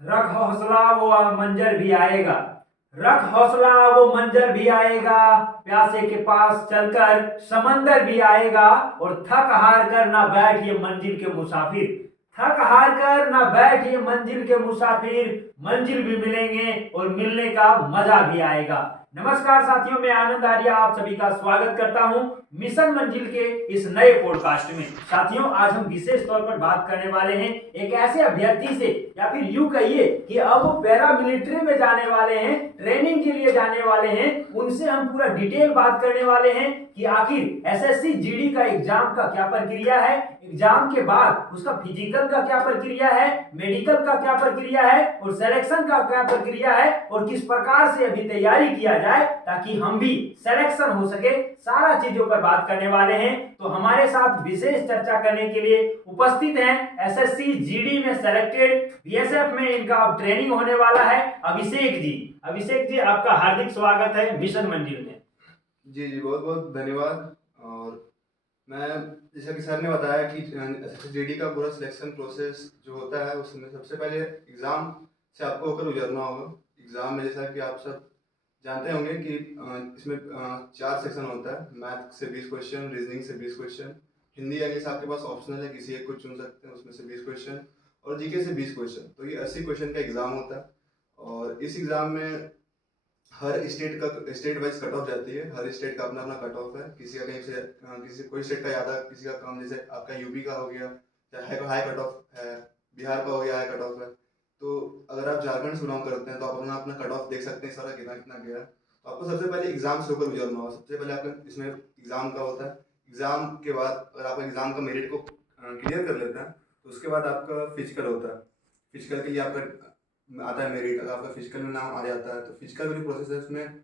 रख हौसला वो मंजर भी आएगा। रख हौसला वो मंजर भी आएगा। प्यासे के पास चलकर समंदर भी आएगा। और थक हार कर ना बैठ ये मंजिल के मुसाफिर। थक हार कर ना बैठ ये मंजिल के मुसाफिर। मंजिल भी मिलेंगे और मिलने का मजा भी आएगा। नमस्कार साथियों, मैं आनंद आर्य आप सभी का स्वागत करता हूं मिशन मंजिल के इस नए पॉडकास्ट में। साथियों, आज हम विशेष तौर पर बात करने वाले हैं एक ऐसे अभ्यर्थी से, या फिर यूं कहिए कि अब वो पैरामिलिट्री में जाने वाले हैं, ट्रेनिंग के लिए जाने वाले हैं। उनसे हम पूरा डिटेल बात करने वाले हैं कि आखिर एसएससी जीडी का एग्जाम का क्या प्रक्रिया है, एग्जाम के बाद उसका फिजिकल का क्या प्रक्रिया है, मेडिकल का क्या प्रक्रिया है और सिलेक्शन का क्या प्रक्रिया है, और किस प्रकार से अभी तैयारी किया जाए ताकि हम भी सिलेक्शन हो सके। सारा चीजों पर बात करने वाले हैं। तो हमारे साथ विशेष चर्चा करने के लिए उपस्थित हैं एसएससी जीडी में सेलेक्टेड, बीएसएफ में इनका अब ट्रेनिंग होने वाला है, अभिषेक जी। अभिषेक जी, आपका हार्दिक स्वागत है मिशन मंजिल में। जी जी, बहुत बहुत धन्यवाद। और मैं, जैसा कि सर ने बताया कि एसएससी जीडी का पूरा सिलेक्शन प्रोसेस जो होता है उसमें सबसे पहले एग्ज़ाम से आपको होकर गुजरना होगा। एग्ज़ाम में जैसा कि आप सब जानते होंगे कि इसमें 4 सेक्शन होता है। मैथ से 20 क्वेश्चन, रीजनिंग से 20 क्वेश्चन, हिंदी इंग्लिश आपके पास ऑप्शनल है, किसी एक को चुन सकते हैं, उसमें से 20 क्वेश्चन, और जीके से 20 क्वेश्चन। तो ये 80 क्वेश्चन का एग्ज़ाम होता है। और इस एग्ज़ाम में हर स्टेट वाइज कट ऑफ जाती है। हर स्टेट का अपना अपना कट ऑफ है। किसी का कहीं से किसी कोई स्टेट का ज़्यादा, किसी का कम। जैसे आपका यूपी का हो गया, हाई कट ऑफ है, बिहार का हो गया हाई कट ऑफ है। तो अगर आप झारखंड से बिलोंग करते हैं तो आप अपना अपना कट ऑफ देख सकते हैं, सारा कितना कितना गया है। तो आपको सबसे पहले एग्जाम से होकर गुजरना होगा। सबसे पहले आपका इसमें एग्जाम का होता है। एग्जाम के बाद अगर आप एग्जाम का मेरिट को क्लियर कर लेते हैं तो उसके बाद आपका फिजिकल होता है। फिजिकल के लिए आपका आता है मेरिट। अगर आपका फिजिकल में नाम आ जाता है तो फिजिकल वाली प्रोसेस है। उसमें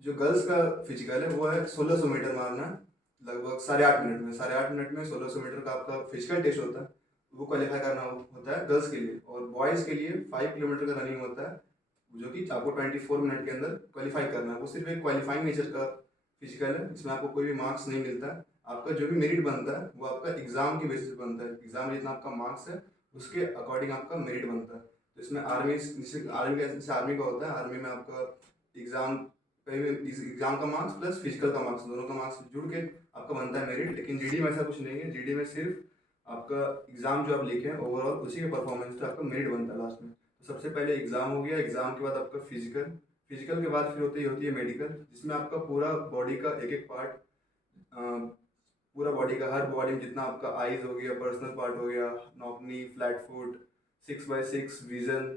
जो गर्ल्स का फिजिकल है वो है 1600 मीटर मारना है, लगभग 8.5 मिनट में। 8.5 मिनट में 1600 मीटर का आपका फिजिकल टेस्ट होता है, वो क्वालिफाई करना होता है गर्ल्स के लिए। और बॉयज़ के लिए 5 किलोमीटर का रनिंग होता है, जो कि आपको 24 मिनट के अंदर क्वालिफाई करना है। वो सिर्फ एक क्वालिफाइंग नेचर का फिजिकल है, इसमें आपको कोई भी मार्क्स नहीं मिलता है। आपका जो भी मेरिट बनता है वो आपका एग्जाम की बेसिस बनता है। एग्जाम में जितना आपका मार्क्स है उसके अकॉर्डिंग आपका मेरिट बनता है। तो इसमें आर्मी, जैसे आर्मी का, जैसे आर्मी का होता है, आर्मी में आपका एग्जाम इस एग्जाम का मार्क्स प्लस फिजिकल का मार्क्स, दोनों का मार्क्स जुड़ के आपका बनता है मेरिट। लेकिन जीडी में ऐसा कुछ नहीं है। जीडी में सिर्फ आपका एग्जाम जो आप लिखे हैं ओवरऑल उसी के परफॉर्मेंस पे आपका मेरिट बनता है लास्ट में। तो सबसे पहले एग्जाम हो गया, एग्जाम के बाद आपका फिजिकल, फिजिकल के बाद फिर होती है मेडिकल, जिसमें आपका पूरा बॉडी का एक एक पार्ट, पूरा बॉडी का, हर बॉडी में जितना आपका आईज हो गया, पर्सनल पार्ट हो गया, knock knee, flat foot, 6x6 vision,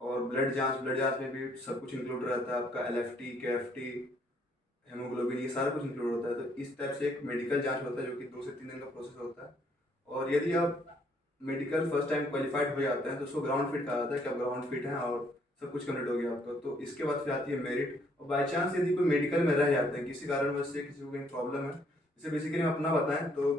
और ब्लड जांच में भी सब कुछ इंक्लूड रहता है। आपका एलएफटी, केएफटी, हेमोग्लोबिन, ये सारा कुछ इंक्लूड होता है। तो इस टाइप से एक मेडिकल जांच होता है जो कि 2 से 3 दिन का प्रोसेस होता है। और यदि आप मेडिकल फर्स्ट टाइम क्वालिफाइड हो जाते हैं तो उसको ग्राउंड फिट कहा जाता है कि आप ग्राउंड फिट हैं और सब कुछ कंप्लीट हो गया आपका। तो इसके बाद फिर आती है मेरिट। और बाई चांस यदि कोई मेडिकल में रह जाते हैं किसी कारणवश से, किसी को कहीं प्रॉब्लम है, जैसे बेसिकली हम अपना बताएं तो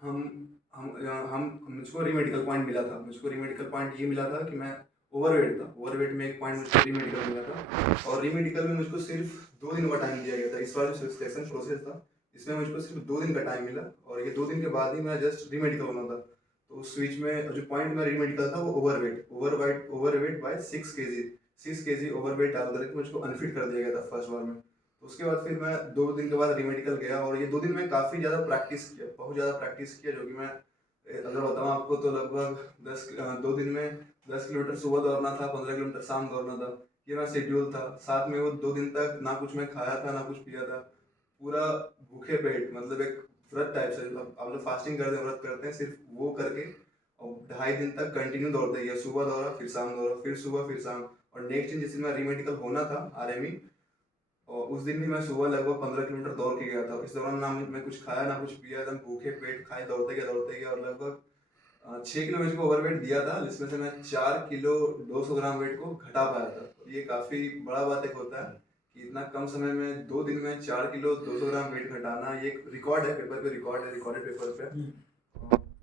हम हम मुझको रीमेडिकल पॉइंट मिला था। मुझको रीमेडिकल पॉइंट ये मिला था कि मैं ओवरवेट था। ओवरवेट में एक पॉइंट मुझको रीमेडिकल मिला था। और रीमेडिकल में मुझको सिर्फ 2 दिन का टाइम दिया गया था। इस बार जो सिलेक्शन प्रोसेस था इसमें मुझको सिर्फ 2 दिन का टाइम मिला, और ये 2 दिन के बाद ही मेरा जस्ट रीमेडिकल होना था। तो उस स्विच में जो पॉइंट मेरा रीमेडिकल था वो ओवरवेट बाय 6 kg ओवरवेट डाल करके मुझको अनफिट कर दिया गया था फर्स्ट बार में। तो उसके बाद फिर मैं 2 दिन के बाद रीमेडिकल गया, और ये 2 दिन में काफ़ी ज़्यादा प्रैक्टिस किया, बहुत ज़्यादा प्रैक्टिस किया। जो कि मैं अगर बताऊँ आपको तो लगभग 2 दिन में 10 किलोमीटर सुबह दौड़ना था, 15 किलोमीटर शाम दौड़ना था। ये मेरा शेड्यूल था। साथ में वो 2 दिन तक ना कुछ मैं खाया था ना कुछ पिया था, पूरा भूखे पेट, मतलब एक व्रत टाइप से। आप लोग फास्टिंग करते हैं, व्रत करते हैं, सिर्फ वो करके और 2.5 दिन तक कंटिन्यू दौड़ते गया। सुबह दौड़ा, फिर शाम दौड़ा, फिर सुबह, फिर शाम। और नेक्स्ट दिन जिस दिन मेरा रीमेडिकल होना था आरएमई, और उस दिन भी मैं सुबह लगभग 15 किलोमीटर दौड़ के गया था। इस दौरान ना मैं कुछ खाया ना कुछ पिया, एकदम भूखे पेट खाए दौड़ते गया। और लगभग 6 किलो मुझको ओवरवेट दिया था, जिसमें से मैं 4 किलो 200 ग्राम वेट को घटा पाया था। तो ये काफ़ी बड़ा बात एक होता है कि इतना कम समय में 2 दिन में 4 किलो 200 ग्राम वेट घटाना, ये एक रिकॉर्ड है, पेपर पे रिकॉर्ड है, रिकॉर्डेड पेपर पे।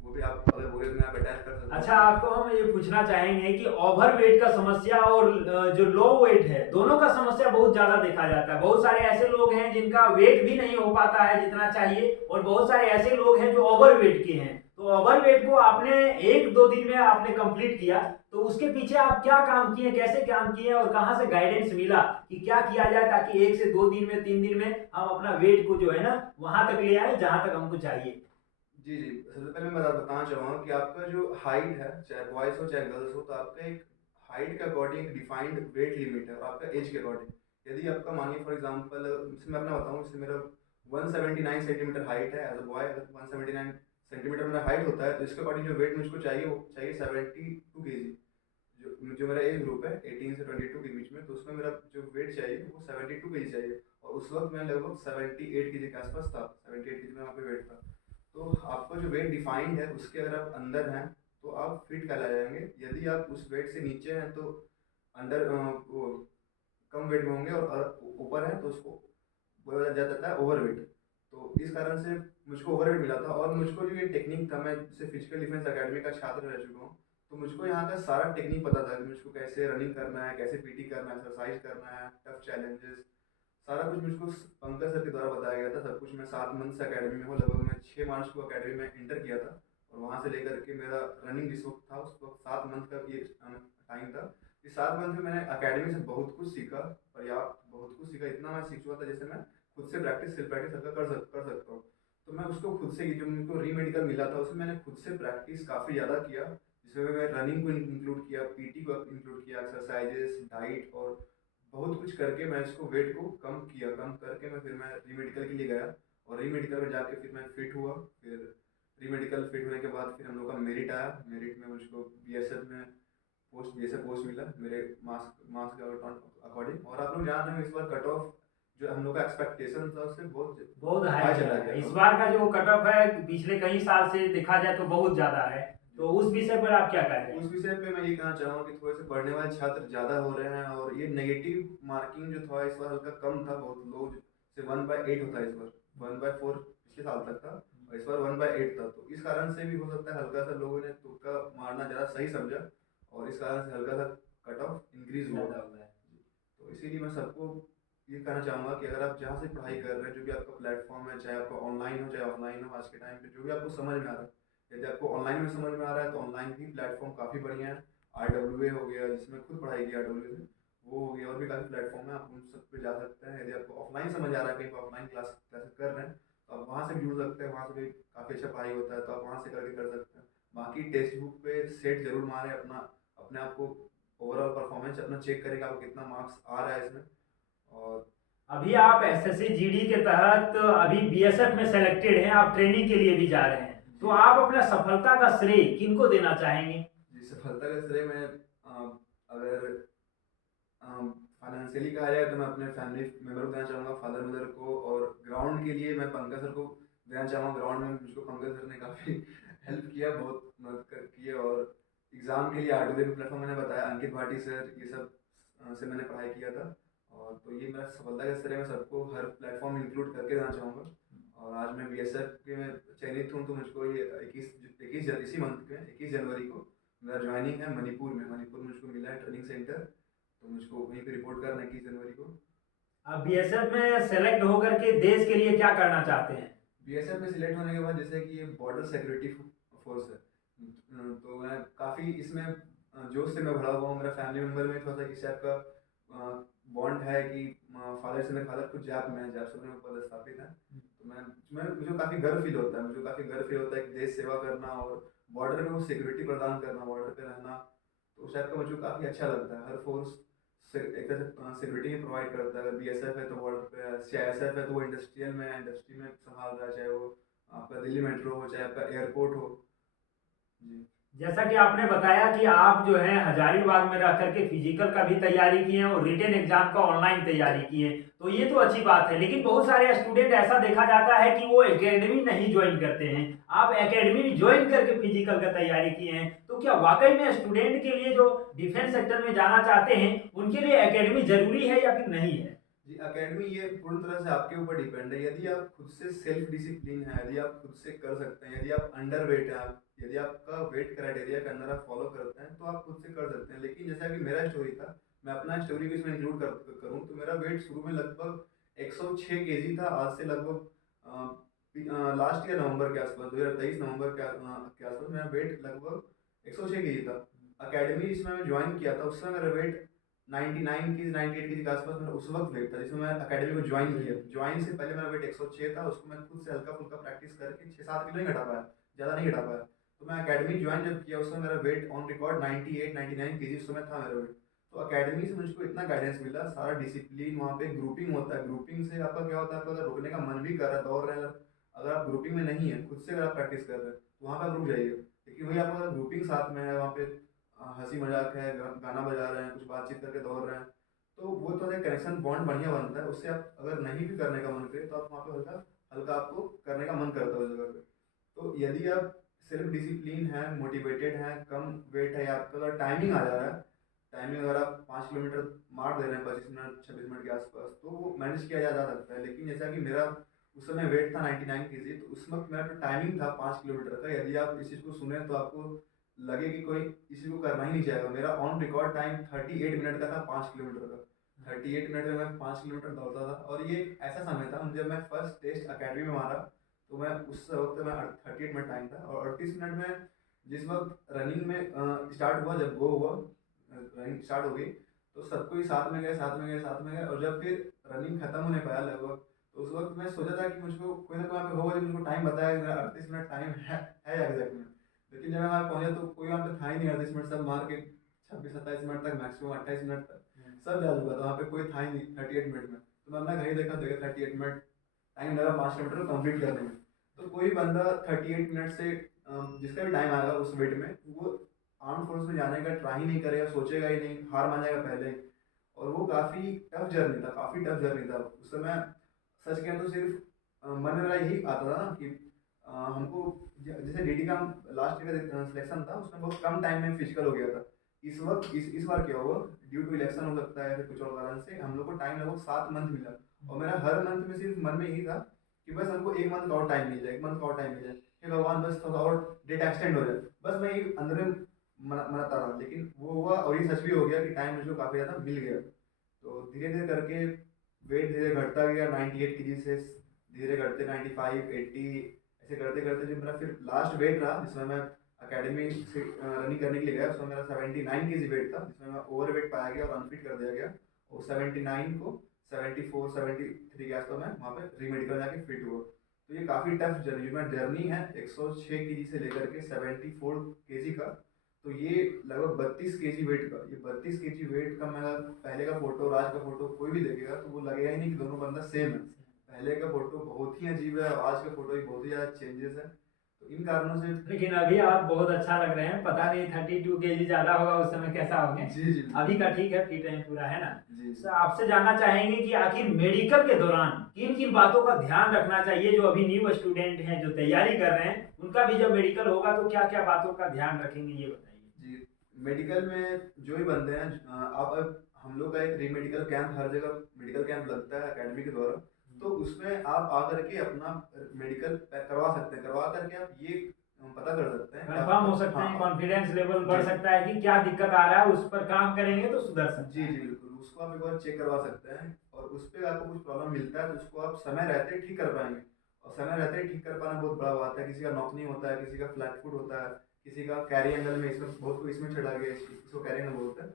वो भी आप अगर बोले तो मैं आप अटैच कर सकता हूँ। अच्छा, आपको हम ये पूछना चाहेंगे कि ओवर वेट का समस्या और जो लो वेट है, दोनों का समस्या बहुत ज्यादा देखा जाता है। बहुत सारे ऐसे लोग हैं जिनका वेट भी नहीं हो पाता है जितना चाहिए, और बहुत सारे ऐसे लोग हैं जो ओवर वेट के हैं। तो ओवरवेट को आपने 1-2 दिन में आपने कंप्लीट किया, तो उसके पीछे आप क्या काम किए, कैसे काम किए और कहाँ से गाइडेंस मिला कि क्या किया जाए ताकि 1 से 2 दिन में 3 दिन में हम अपना वेट को जो है ना वहां तक ले आए जहां तक हमको चाहिए। जी, जी। सबसे पहले मैं बताना चाहूँगा कि आपका जो हाइट है, चाहे बॉयज़ हो चाहे गर्ल्स हो, तो आपका एक हाइट के अकॉर्डिंग एक डिफाइंड वेट लिमिट है और आपका एज के अकॉर्डिंग। यदि आपका मानिए फॉर एग्ज़ाम्पल जैसे मैं अपना बताऊँ, जैसे मेरा 179 सेंटीमीटर हाइट है एज़ अ बॉय, अगर 179 सेंटीमीटर मेरा हाइट होता है, तो इसके अकॉर्डिंग जो वेट मुझको चाहिए वो चाहिए 72 केजी। जो जो मेरा एज ग्रुप है 18 से 22 के बीच में, तो उसमें मेरा जो वेट चाहिए वो 72 केजी चाहिए और उस वक़्त मैं लगभग 78 केजी के आस-पास था, 78 केजी में वहाँ पे वेट था। तो आपका जो वेट डिफाइंड है उसके अगर आप अंदर हैं तो आप फिट कहलाए जाएंगे। यदि आप उस वेट से नीचे हैं तो अंडर वो कम वेट में होंगे और ऊपर है तो उसको बोला जाता है ओवरवेट। तो इस कारण से मुझको ओवरवेट मिला था और मुझको जो ये टेक्निक था, मैं जैसे फिजिकल डिफेंस अकेडमी का छात्र रह चुका हूँ, तो मुझको यहाँ का सारा टेक्निक पता था कि मुझको कैसे रनिंग करना है, कैसे पीटी करना है, एक्सरसाइज करना है, टफ चैलेंजेस, सारा कुछ मुझको पंकज सर के द्वारा बताया गया था सब कुछ। मैं 7 मंथ से अकेडमी में हूँ, लगभग मैं 6 मार्च को अकेडमी में इंटर किया था और वहाँ से लेकर के मेरा रनिंग जिस वक्त था उस वक्त 7 मंथ का ये टाइम था। इस 7 मंथ में मैंने अकेडमी से बहुत कुछ सीखा, पर्याप्त बहुत कुछ सीखा, इतना मैं सीख चुका था जैसे मैं खुद से प्रैक्टिस सेल्फ प्रैक्टिस कर सकता हूँ। तो मैं उसको खुद से जो मुझको री मेडिकल मिला था उसमें मैंने खुद से प्रैक्टिस काफ़ी ज़्यादा किया, जिसमें मैं रनिंग को इंक्लूड किया, पीटी को इंक्लूड किया, एक्सरसाइजेस, डाइट और बहुत कुछ करके मैं इसको वेट को कम किया। कम करके मैं फिर मैं री मेडिकल के लिए गया और री मेडिकल में जाके फिर मैं फिट हुआ। फिर री मेडिकल फिट होने के बाद फिर हम लोग का मेरिट आया। मेरिट में मुझको बीएसएफ में बीएसएफ पोस्ट मिला मेरे मार्क्स मार्क्स के अकॉर्डिंग। और आप लोग जान रहे हो इस बार कट ऑफ जो हम लोग का एक्सपेक्टेशन था उससे बहुत बहुत हाई हाई चला चला है गया इस था। बार का जो कट ऑफ है, पिछले कई साल से देखा जाए तो बहुत ज्यादा है। तो उस विषय पर आप क्या कह रहे उस हैं? विषय पे मैं ये कहना चाहूँगा कि थोड़े से पढ़ने वाले छात्र ज़्यादा हो रहे हैं और ये नेगेटिव मार्किंग जो था इस बार हल्का कम था, बहुत लो, जैसे 1/8 होता है इस बार, 1/4 पिछले साल तक था और इस बार 1/8 था। तो इस कारण से भी हो सकता है हल्का सा लोगों ने तुक्का मारना ज़्यादा सही समझा और इस कारण से हल्का सा कट ऑफ इंक्रीज हुआ। ज्यादा हुआ है। तो इसीलिए मैं सबको ये कहना चाहूँगा कि अगर आप जहाँ से पढ़ाई कर रहे हैं, जो भी आपका प्लेटफॉर्म है, चाहे आपका ऑनलाइन हो चाहे ऑफलाइन हो, आज के टाइम पे जो भी आपको समझ में आ रहा है, यदि आपको ऑनलाइन में समझ में आ रहा है तो ऑनलाइन भी प्लेटफॉर्म काफ़ी बढ़िया है। RWA हो गया, जिसमें खुद पढ़ाई की RWA से, वो हो गया, और भी काफ़ी प्लेटफॉर्म है, आप उन सब पे जा सकते हैं। यदि आपको ऑफलाइन समझ आ रहा है, कहीं पर ऑफलाइन क्लासेस कर रहे हैं, तो आप वहाँ से भी जुड़ सकते हैं, वहाँ से भी काफ़ी अच्छा पढ़ाई होता है, तो आप वहाँ से करके कर सकते हैं। बाकी टेक्स्ट बुक पे सेट जरूर मारें अपना, अपने आप को ओवरऑल परफॉर्मेंस अपना चेक करें कि आपको कितना मार्क्स आ रहा है इसमें। और अभी आप एसएससी जीडी के तहत अभी बीएसएफ में सेलेक्टेड हैं, आप ट्रेनिंग के लिए भी जा रहे हैं, तो जी, आप अपना सफलता का श्रेय किनको देना चाहेंगे? जी, सफलता का श्रेय मैं अगर फाइनेंशियली कहा जाए तो मैं अपने फैमिली मेम्बर को देना चाहूँगा, फादर मदर को। और ग्राउंड के लिए मैं पंकज सर को देना चाहूँगा। ग्राउंड में मुझको पंकज सर ने काफ़ी हेल्प किया, बहुत मदद की है। और एग्ज़ाम के लिए RWA प्लेटफॉर्म मैंने बताया, अंकित भाटी सर, ये सब से मैंने पढ़ाई किया था। और तो ये मेरा सफलता का श्रेय मैं सबको हर प्लेटफॉर्म इंक्लूड करके देना चाहूँगा। और आज मैं BSF के में चयनित हूँ, तो मुझको ये 21 इसी मंथ में 21 जनवरी को मेरा ज्वाइनिंग है मणिपुर में। मणिपुर में मुझको मिला है ट्रेनिंग सेंटर, तो मुझको वहीं पे रिपोर्ट करना है 21 जनवरी को। आप बीएसएफ में सेलेक्ट होकर के देश के लिए क्या करना चाहते हैं? BSF में सिलेक्ट होने के बाद जैसे कि ये बॉर्डर सिक्योरिटी फोर्स है, तो मैं काफ़ी इसमें जोश से मैं भरा हुआ हूँ। मेरा फैमिली मेम्बर में थोड़ा सा इस टाइप का बॉन्ड है कि फादर से, मेरे फादर खुद जैप में है, जैप से मेरे पदस्थापित है। तो मैं मुझे काफ़ी गर्व फील होता है, मुझे काफ़ी गर्व फील होता है कि देश सेवा करना और बॉर्डर में वो सिक्योरिटी प्रदान करना, बॉर्डर पे रहना, तो उस टाइप का मुझे काफ़ी अच्छा लगता है। हर फोर्स एक तरह से सिक्योरिटी ही प्रोवाइड करता है। अगर BSF है तो बॉर्डर पे है, CISF है तो वो इंडस्ट्रियल में इंडस्ट्री में संभाल रहा है, चाहे वो आपका दिल्ली मेट्रो हो चाहे आपका एयरपोर्ट हो। जी, जैसा कि आपने बताया कि आप जो है हजारीबाग में रह करके फिजिकल का भी तैयारी किए हैं और रिटन एग्जाम का ऑनलाइन तैयारी किए, तो ये तो अच्छी बात है। लेकिन बहुत सारे स्टूडेंट ऐसा देखा जाता है कि वो एकेडमी नहीं ज्वाइन करते हैं। आप एकेडमी ज्वाइन करके फिजिकल का तैयारी किए हैं, तो क्या वाकई में स्टूडेंट के लिए जो डिफेंस सेक्टर में जाना चाहते हैं उनके लिए एकेडमी जरूरी है या फिर नहीं है? जी, एकेडमी ये पूर्ण तरह से आपके ऊपर डिपेंड है। यदि आप खुद से सेल्फ डिसिप्लिन है, यदि आप खुद से कर सकते हैं, यदि आप अंडर वेट है, यदि आपका वेट क्राइटेरिया के अंदर आप फॉलो करते हैं, तो आप खुद से कर सकते हैं। लेकिन जैसा कि मेरा स्टोरी था, मैं अपना स्टोरी भी इसमें इंक्लूड करूँ तो मेरा वेट शुरू में लगभग 106 केजी था। आज से लगभग लास्ट ईयर नवंबर के आसपास, 2023 नवंबर के आसपास मेरा वेट लगभग 106 केजी था। अकेडमी जिसमें मैं ज्वाइन किया था उस समय मेरा वेट 99 केजी 98 केजी के आसपास मेरा उस वक्त वेट था जिसमें मैं अकेडमी को ज्वाइन किया। ज्वाइन से पहले मेरा वेट 106 था, उसको मैं खुद से हल्का फुल्का प्रैक्टिस करके 6-7 किलो ही घटा पाया, ज़्यादा नहीं घटा पाया। तो मैं अकेडमी ज्वाइन जब किया उस समय मेरा वेट ऑन रिकॉर्ड 98-99 केजी उस समय था मेरा वेट। तो अकेडमी से मुझको इतना गाइडेंस मिला, सारा डिसिप्लिन, वहाँ पे ग्रुपिंग होता है, ग्रुपिंग से आपका क्या होता है, आपका अगर रुकने का मन भी कर रहा है, दौड़ रहे हैं, अगर आप ग्रुपिंग में नहीं है, खुद से अगर आप प्रैक्टिस कर रहे हैं तो वहाँ पे आप रुक जाइए। लेकिन वही आपका ग्रुपिंग साथ में है, वहाँ पे हंसी मजाक है, गाना बजा रहे हैं, कुछ बातचीत करके दौड़ रहे हैं, तो वो तो एक कनेक्शन बॉन्ड बढ़िया बनता है। उससे आप अगर नहीं भी करने का मन करे तो आप वहाँ पे हल्का हल्का आपको करने का मन करता है उस जगह पे। तो यदि आप सेल्फ डिसिप्लिन है, मोटिवेटेड है, कम वेट है, आपका अगर टाइमिंग आ जा रहा है, टाइमिंग अगर आप 5 किलोमीटर मार दे रहे हैं 25 मिनट 26 मिनट के आसपास, तो वो मैनेज किया जा सकता है। लेकिन जैसा कि मेरा उस समय वेट था 99 केजी, तो उस वक्त मेरा जो टाइमिंग था 5 किलोमीटर का, यदि आप इस चीज़ को सुने तो आपको लगे कि कोई इसी को करना ही नहीं चाहेगा। मेरा ऑन रिकॉर्ड टाइम 38 मिनट का था 5 किलोमीटर का। 38 मिनट में मैं 5 किलोमीटर दौड़ता था, और ये एक ऐसा समय था जब मैं फर्स्ट टेस्ट अकेडमी में मारा, तो मैं उस वक्त में 38 मिनट टाइम था, और 38 मिनट में जिस वक्त रनिंग में स्टार्ट हुआ, जब गो हुआ रनिंग स्टार्ट हो गई, तो सबको ही साथ में गए साथ में गए साथ में गए, और जब फिर रनिंग खत्म होने पाया लगभग, तो उस वक्त मैं सोचा था कि मुझको कोई ना कोई वहाँ पे होगा जो मुझको टाइम बताया, मेरा 38 मिनट टाइम है एग्जैक्ट में। लेकिन जब मैं वहाँ पहुँचा तो कोई वहाँ पे था ही नहीं 38 मिनट, सब मार के 26-27 मिनट तक, मैक्सिमम 28 मिनट तक सब जा चुका था, वहाँ पे कोई था ही नहीं 38 मिनट में। तो मैं अपना घड़ी देखा, 38 मिनट टाइम लगा 5 किलोमीटर को कंप्लीट करने में। तो कोई बंदा 38 मिनट से जिसका भी टाइम आएगा उस वेट में, वो आर्म फोर्स में जाने का ट्राई नहीं करेगा, सोचेगा ही नहीं, हार मान जाएगा पहले। और वो काफ़ी टफ जर्नी था, काफ़ी टफ जर्नी था उस समय। सच कहें तो सिर्फ मन में मेरा यही आता था ना कि हमको जैसे डीडी का लास्ट ईयर का सिलेक्शन था, उसमें बहुत कम टाइम में फिजिकल हो गया था। इस वक्त इस बार क्या हुआ, ड्यू टू इलेक्शन हो सकता है, फिर कुछ और कारण से हम लोग को टाइम लगभग 7 मंथ मिला। और मेरा हर मंथ में सिर्फ मन में यही था कि बस हमको 1 मंथ का और टाइम मिल जाए, 1 मंथ का और टाइम मिल जाए, हे भगवान बस थोड़ा और डेट एक्सटेंड हो जाए, बस मैं एक अंदर में मनाता रहा। लेकिन वो हुआ, और ये सच भी हो गया कि टाइम मुझको काफ़ी ज़्यादा मिल गया। तो धीरे धीरे करके वेट धीरे घटता गया, 98 केजी से धीरे घटते 95 80, ऐसे करते करते जो मेरा फिर लास्ट वेट रहा जिसमें मैं अकेडमी से रनिंग करने के लिए गया, उसमें मेरा 79 केजी वेट था, जिसमें मैं ओवर वेट पाया गया और अनफिट कर दिया गया। और 79 को 74 73 के आसपास मैं वहाँ पे री मेडिकल जाके फिट हुआ। तो ये काफ़ी टफ जर्नी है 106 केजी से लेकर के 74 केजी का। तो ये लगभग 32 केजी वेट का, ये 32 केजी वेट का मेरा पहले का फोटो और आज का फोटो कोई भी देखेगा तो वो लगेगा ही नहीं कि दोनों बंदा सेम है। पहले का फोटो बहुत ही अजीब है, आज का फोटो भी बहुत ही ज़्यादा चेंजेस है। तो इन कारणों से लेकिन अभी आप बहुत अच्छा लग रहे हैं, पता नहीं 32 केजी ज्यादा होगा उस समय कैसा होंगे। जी जी अभी का ठीक है, फिट है पूरा, है ना। जी सर आपसे जानना चाहेंगे कि आखिर मेडिकल के दौरान किन किन बातों का ध्यान रखना चाहिए, जो अभी न्यू स्टूडेंट हैं जो तैयारी कर रहे हैं, उनका भी जब मेडिकल होगा तो क्या क्या बातों का ध्यान रखेंगे, ये बताइए। जी। मेडिकल में जो भी बंदे हैं, आप अब हम लोग का एक री मेडिकल कैंप, हर जगह मेडिकल कैंप लगता है अकेडमी के द्वारा, तो उसमें आप आकर के अपना मेडिकल करवा सकते हैं। करवा करके आप ये पता कर सकते हैं कि कंफर्म हो आपका, सकते हैं, हाँ कॉन्फिडेंस लेवल बढ़ जी सकता है कि क्या दिक्कत आ रहा है, उस पर काम करेंगे तो सुधर सकता जी है। जी बिल्कुल, उसको आप एक बार चेक करवा सकते हैं, और उस पर आपको कुछ प्रॉब्लम मिलता है तो उसको आप समय रहते ही ठीक कर पाएंगे। और समय रहते ही ठीक कर पाना बहुत बड़ा बात है। किसी का नॉक नहीं होता है, किसी का फ्लैट फुट होता है, किसी का कैरी एंगल में, इसमें बहुत को इसमें चढ़ा गया, इसको कैरी एंगल बोलते हैं।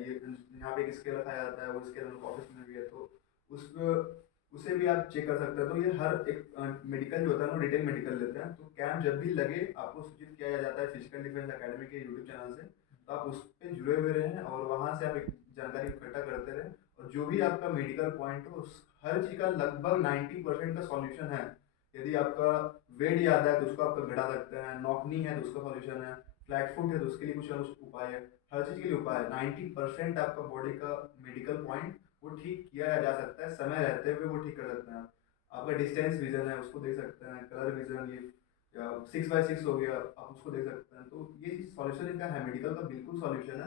ये यहाँ पे एक स्केल रखाया जाता है, वो स्केल हम लोग ऑफिस में भी है, तो उस उसे भी आप चेक कर सकते हैं। तो ये हर एक मेडिकल जो होता है ना डिटेल मेडिकल लेते हैं। तो कैंप जब भी लगे आपको सूचित किया जाता है फिजिकल डिफेंस अकेडमी के यूट्यूब चैनल से, तो आप उस पर जुड़े हुए रहें और वहाँ से आप एक जानकारी इकट्ठा करते रहें। और जो भी आपका मेडिकल पॉइंट हो, उस हर चीज़ का लगभग 90% का सॉल्यूशन है। यदि आपका वेट ज़्यादा है तो उसको आप घटा सकते हैं, नॉकनी है तो उसका सॉल्यूशन है, फ्लैट फुट है तो उसके लिए कुछ ना कुछ उपाय है, हर चीज़ के लिए उपाय है। 90% आपका बॉडी का मेडिकल पॉइंट वो ठीक किया जा सकता है, समय रहते हुए वो ठीक कर सकते हैं आप। आपका डिस्टेंस विजन है उसको देख सकते हैं, कलर विजन, ये या 6x6 हो गया, आप उसको देख सकते हैं। तो ये चीज़ सॉल्यूशन इनका है, मेडिकल का बिल्कुल सॉल्यूशन है।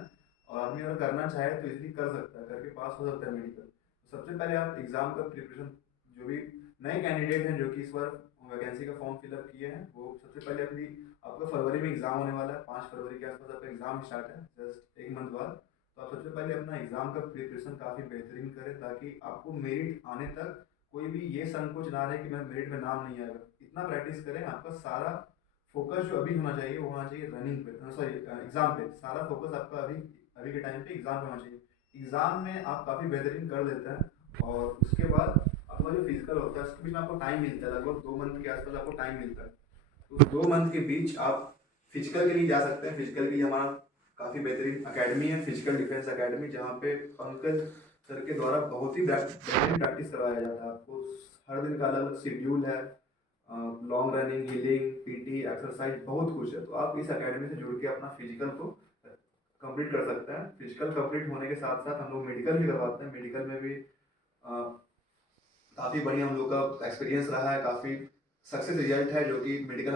और आदमी अगर करना चाहे तो इजीली कर सकता है, करके पास हो सकता है मेडिकल। तो सबसे पहले आप एग्ज़ाम का प्रिपरेशन, जो भी नए कैंडिडेट हैं जो कि इस बार वैकेंसी का फॉर्म फिलअप किए हैं, वो सबसे पहले अपनी, आपका फरवरी में एग्ज़ाम होने वाला है, 5 फरवरी के आसपास आपका एग्ज़ाम स्टार्ट है, जस्ट एक मंथ बाद। तो आप सबसे पहले अपना एग्ज़ाम का प्रिपरेशन काफ़ी बेहतरीन करें, ताकि आपको मेरिट आने तक कोई भी ये संकोच ना रहे कि मैं मेरिट में नाम नहीं आएगा। इतना प्रैक्टिस करें, आपका सारा फोकस जो अभी होना चाहिए वो होना चाहिए रनिंग पे, सॉरी एग्जाम पे। सारा फोकस आपका अभी अभी के टाइम पे एग्जाम पे होना चाहिए। एग्जाम में आप काफ़ी बेहतरीन कर देते हैं और उसके बाद आपका जो फिजिकल होता है उसके बीच में आपको टाइम मिलता है, लगभग 2 मंथ के आसपास आपको टाइम मिलता है। तो उस 2 मंथ के बीच आप फिजिकल के लिए जा सकते हैं। फिजिकल के लिए हमारा काफ़ी बेहतरीन अकेडमी है, फिजिकल डिफेंस अकेडमी, जहाँ पे पंकज सर के द्वारा बहुत ही बेहतरीन प्रैक्टिस करवाया जाता है। आपको हर दिन का अलग अलग शेड्यूल है, long running, healing, PT, exercise, बहुत कुछ है। तो आप इस अकेडमी से जुड़ के अपना फिजिकल को कंप्लीट कर सकते हैं। फिजिकल कंप्लीट होने के साथ साथ हम लोग मेडिकल भी करवाते हैं। मेडिकल में भी काफ़ी बढ़िया हम लोग का एक्सपीरियंस रहा है, काफ़ी सक्सेस रिजल्ट है, जो कि मेडिकल